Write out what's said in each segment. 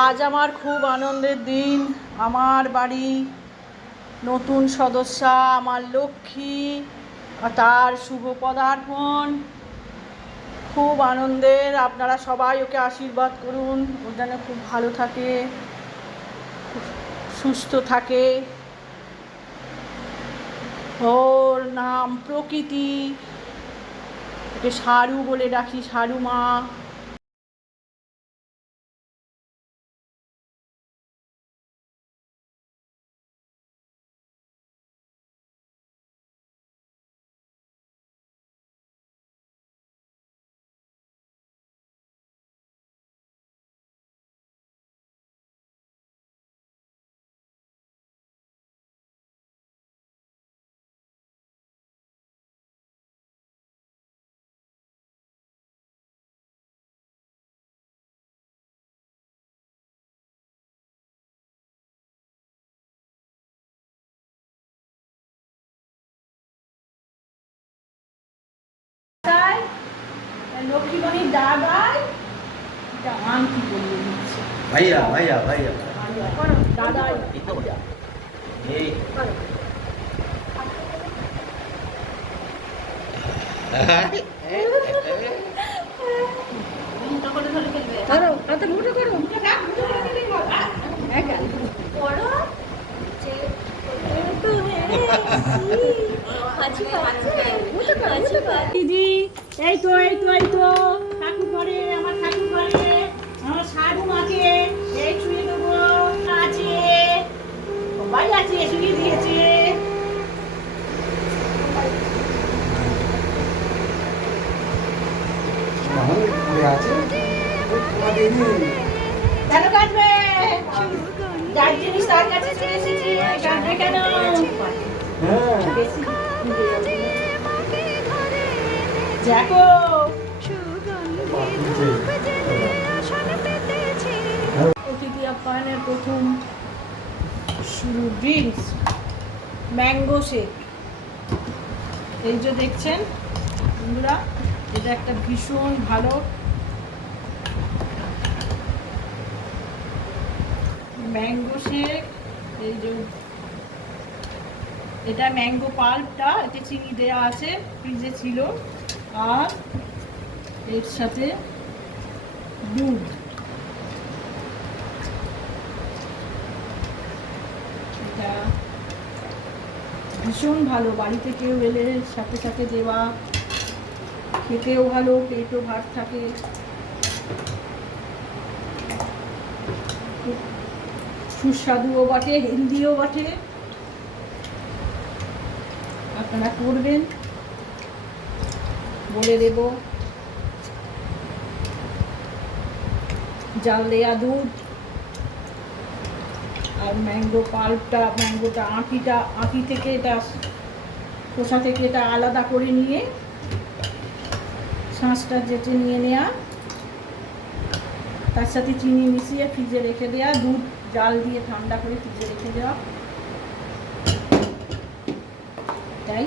আজ আমার খুব আনন্দের দিন। আমার বাড়ি নতুন সদস্যা আমার লক্ষ্মী, তার শুভ পদার্পণ। খুব আনন্দের। আপনারা সবাই ওকে আশীর্বাদ করুন, ও যেন খুব ভালো থাকে, সুস্থ থাকে। ওর নাম প্রকৃতি, ওকে সারু বলে ডাকি, সারু মা। লক্ষ্মীমণির দাদাই আংটি পরিয়ে দিচ্ছে। ভাইয়া ভাইয়া ভাইয়া দাদাই দিদি, এই তো এই তো এই তো ঠাকুর ঘরে, আমার ঠাকুর ঘরে আমার সাধু মাকে এই শুয়ে দেবো। আছে সবাই আছে, শুয়ে দিয়েছে। কেন কাটবে? যার জিনিস তার কাছে চলে এসেছি, কাটবে কেন? দেখো অতিথি আপ্যায়নের প্রথম শুরু ড্রিঙ্কস ম্যাঙ্গো শেক। এই যে দেখছেন বন্ধুরা, এটা একটা ভীষণ ভালো ম্যাঙ্গো শেক। এই যে এটা ম্যাঙ্গো পাল্পটা, এতে চিনি দেওয়া আছে, ফ্রিজে ছিল, আর এর সাথে দুধ। এটা ভীষণ ভালো, বাড়িতে কেউ এলে সাথে সাথে দেওয়া, খেতেও ভালো, পেটও ভার থাকে। সুস্বাদুও বটে, হেলদিও বটে। আপনারা করবেন, বলে দেব। জাল দেয়া দুধ আর ম্যাঙ্গো পাল্পটা, ম্যাঙ্গোটা আঁটি থেকে, এটা খোসা থেকে এটা আলাদা করে নিয়ে শাঁসটা যেটে নিয়ে নেওয়া, তার সাথে চিনি মিশিয়ে ফ্রিজে রেখে দেওয়া, দুধ জাল দিয়ে ঠান্ডা করে ফ্রিজে রেখে দেওয়া, তাই।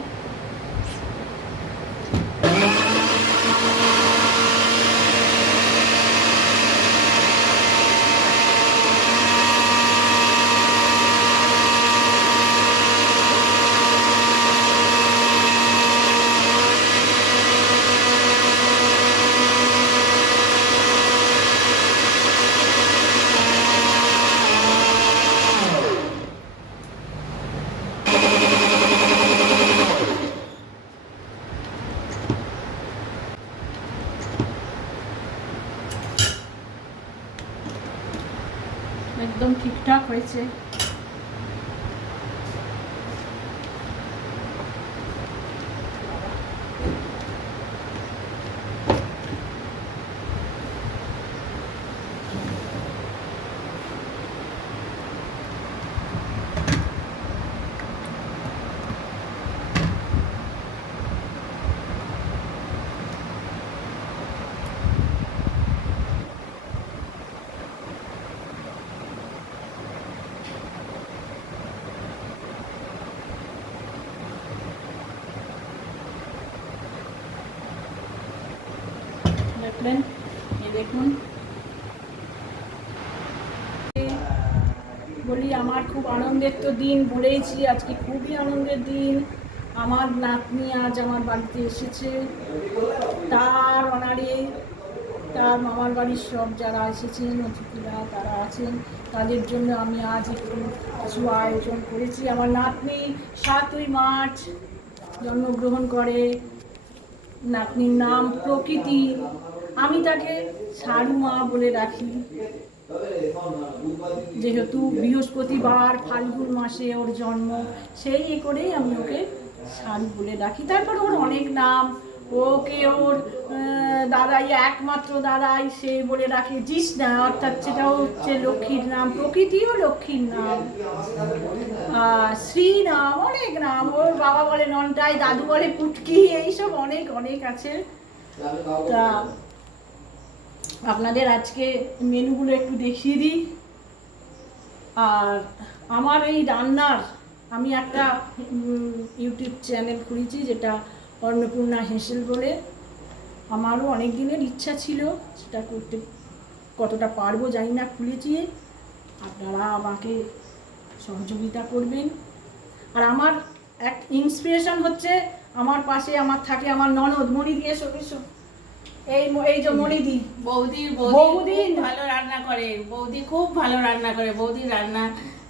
একদম ঠিকঠাক হয়েছে। দেখলেন, এই দেখুন বলি আমার খুব আনন্দের তো দিন, বলেইছি আজকে খুবই আনন্দের দিন। আমার নাতনি আজ আমার বাড়িতে এসেছে, তার অনারে তার মামার বাড়ির সব যারা এসেছেন অতিথিরা তারা আছেন, তাদের জন্য আমি আজ একটু কিছু আয়োজন করেছি। আমার নাতনি 7ই মার্চ জন্মগ্রহণ করে। নাতনির নাম প্রকৃতি, আমি তাকে সারু মা বলে রাখি, যেহেতু বৃহস্পতিবার ফাল্গুন মাসে ওর জন্ম, সেই করেই আমি ওকে সারু বলে রাখি। তারপর ওর অনেক নাম, ওকে ওর দাদাই, একমাত্র দাদাই সে বলে রাখে জিষ্ণা, অর্থাৎ সেটাও হচ্ছে লক্ষ্মীর নাম। প্রকৃতিও লক্ষ্মীর নাম। শ্রী নাম, অনেক নাম। ওর বাবা বলে নন্টাই, দাদু বলে পুটকি, এইসব অনেক অনেক আছে। তা আপনাদের আজকে মেনুগুলো একটু দেখিয়ে দিই। আর আমার এই রান্নার আমি একটা ইউটিউব চ্যানেল খুলেছি, যেটা অন্নপূর্ণা হেসেল বলে। আমারও অনেক দিনের ইচ্ছা ছিল, সেটা করতে কতটা পারবো জানি না, খুলেছি। আপনারা আমাকে সহযোগিতা করবেন। আর আমার এক ইন্সপিরেশন হচ্ছে, আমার পাশে আমার থাকে আমার ননদ মণিদি। এসো এসো, এই যে মণিদি, বৌদি ভালো রান্না করে, বৌদি খুব ভালো রান্না করে। বৌদির রান্না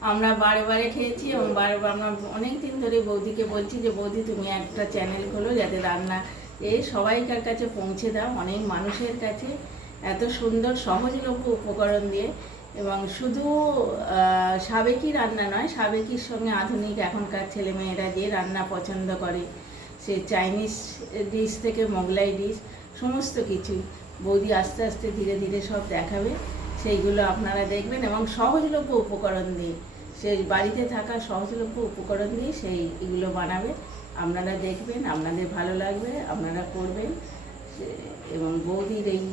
আমরা বারে বারে খেয়েছি এবং বারে আমরা অনেক দিন ধরে বৌদিকে বলছি যে বৌদি তুমি একটা চ্যানেল খোলো, যাতে রান্না সবাইকার কাছে পৌঁছে দাও, অনেক মানুষের কাছে, এত সুন্দর সহজলভ্য উপকরণ দিয়ে। এবং শুধু সাবেকি রান্না নয়, সাবেকির সঙ্গে আধুনিক এখনকার ছেলেমেয়েরা যে রান্না পছন্দ করে, সে চাইনিজ ডিশ থেকে মোগলাই ডিশ, সমস্ত কিছু বৌদি আস্তে আস্তে ধীরে ধীরে সব দেখাবে। সেইগুলো আপনারা দেখবেন এবং সহজলভ্য উপকরণ দিয়ে, সেই বাড়িতে থাকা সহজলভ্য উপকরণ দিয়ে এগুলো বানাবে। আপনারা দেখবেন, আপনাদের ভালো লাগবে, আপনারা করবেন। এবং বৌদির এই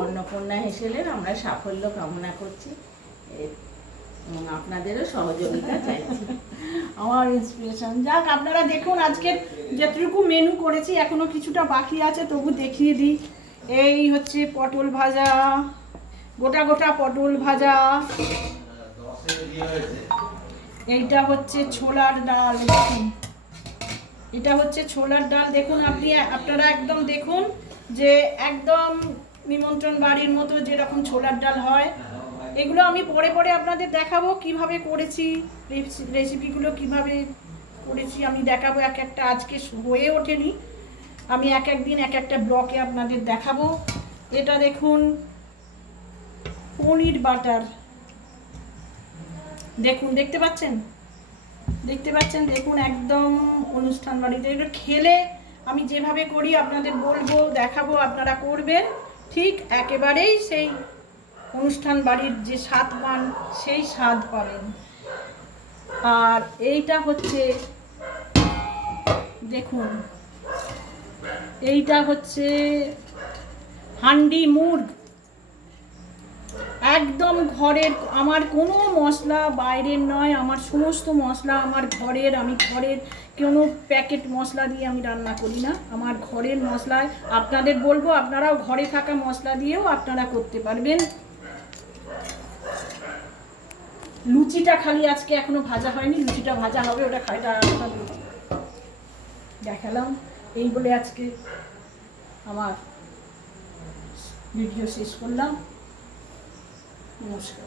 অন্নপূর্ণা হেসেলের আমরা সাফল্য কামনা করছি এবং আপনাদেরও সহযোগিতা চাইছি। আমার ইন্সপিরেশন। যাক, আপনারা দেখুন আজকে যেটুকু মেনু করেছি, এখনো কিছুটা বাকি আছে, তবু দেখিয়ে দিই। এই হচ্ছে পটল ভাজা, গোটা গোটা পটল ভাজা। এইটা হচ্ছে ছোলার ডাল, দেখুন এটা হচ্ছে ছোলার ডাল। দেখুন আপনারা একদম দেখুন যে একদম নিমন্ত্রণ বাড়ির মতো যেরকম ছোলার ডাল হয়। এগুলো আমি পরে পরে আপনাদের দেখাবো কিভাবে করেছি, রেসিপিগুলো কিভাবে করেছি আমি দেখাবো এক একটা। আজকে হয়ে ওঠেনি, আমি এক একদিন এক একটা ব্লকে আপনাদের দেখাবো। এটা দেখুন পনির বাটার, দেখুন দেখতে পাচ্ছেন দেখুন একদম অনুষ্ঠান বাড়িতে এটা খেলে আমি যেভাবে করি আপনাদের বলবো, দেখাবো, আপনারা করবেন ঠিক একেবারেই সেই অনুষ্ঠান বাড়ির যে স্বাদ পান সেই স্বাদ পাবেন। আর এইটা হচ্ছে দেখুন, এইটা হচ্ছে হান্ডি মুর্গ, একদম ঘরের, আমার কোনো মশলা বাইরের নয়, আমার সমস্ত মশলা আমার ঘরের। আমি ঘরের কোনো প্যাকেট মশলা দিয়ে আমি রান্না করি না, আমার ঘরের মশলায়। আপনাদের বলবো আপনারাও ঘরে থাকা মশলা দিয়েও আপনারা করতে পারবেন। লুচিটা খালি আজকে এখনো ভাজা হয়নি, লুচিটা ভাজা হবে, ওটা খাইটা দেখালাম। এই বলে আজকে আমার ভিডিও শেষ করলাম। নমস্কার।